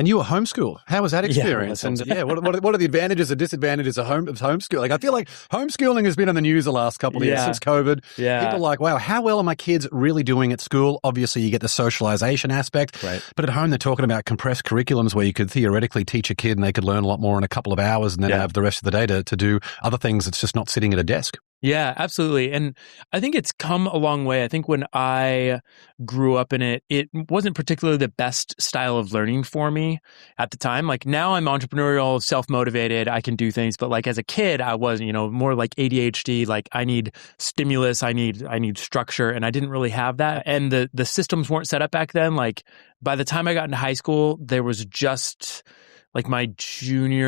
And you were homeschool. How was that experience? Yeah, and what are the advantages and disadvantages of homeschooling? I feel like homeschooling has been in the news the last couple of years since COVID. Yeah. People are like, wow, how well are my kids really doing at school? Obviously, you get the socialization aspect. Right. But at home, they're talking about compressed curriculums where you could theoretically teach a kid and they could learn a lot more in a couple of hours and then have the rest of the day to do other things. It's just not sitting at a desk. Yeah, absolutely. And I think it's come a long way. I think when I grew up in it, it wasn't particularly the best style of learning for me at the time. Like now I'm entrepreneurial, self-motivated, I can do things. But like as a kid, I was, more like ADHD, like I need stimulus, I need structure. And I didn't really have that. And the systems weren't set up back then. Like by the time I got into high school, there was just like my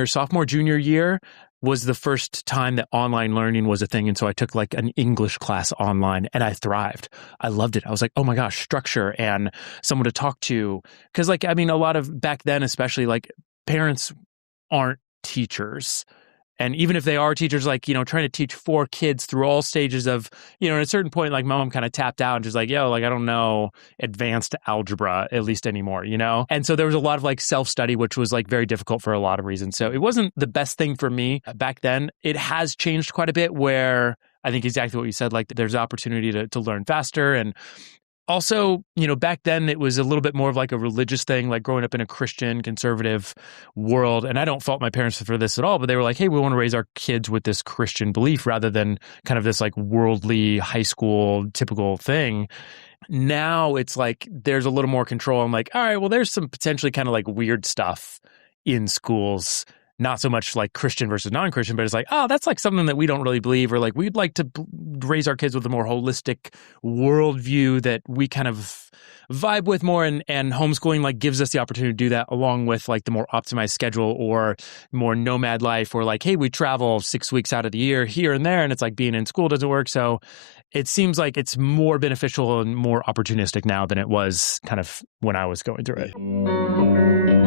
sophomore, junior year was the first time that online learning was a thing. And so I took like an English class online and I thrived. I loved it. I was like, oh my gosh, structure and someone to talk to. Cause like, a lot of back then, especially like parents aren't teachers. And even if they are teachers, like, trying to teach 4 kids through all stages of, at a certain point, like mom kind of tapped out and just like, yo, like, I don't know advanced algebra at least anymore, And so there was a lot of like self-study, which was like very difficult for a lot of reasons. So it wasn't the best thing for me back then. It has changed quite a bit where I think exactly what you said, like there's opportunity to learn faster. And also, back then it was a little bit more of like a religious thing, like growing up in a Christian conservative world. And I don't fault my parents for this at all, but they were like, hey, we want to raise our kids with this Christian belief rather than kind of this like worldly high school typical thing. Now it's like there's a little more control. I'm like, all right, well, there's some potentially kind of like weird stuff in schools. Not so much like Christian versus non-Christian, but it's like, oh, that's like something that we don't really believe, or like we'd like to raise our kids with a more holistic worldview that we kind of vibe with more. And homeschooling like gives us the opportunity to do that along with like the more optimized schedule or more nomad life, or like, hey, we travel 6 weeks out of the year here and there. And it's like being in school doesn't work. So it seems like it's more beneficial and more opportunistic now than it was kind of when I was going through it.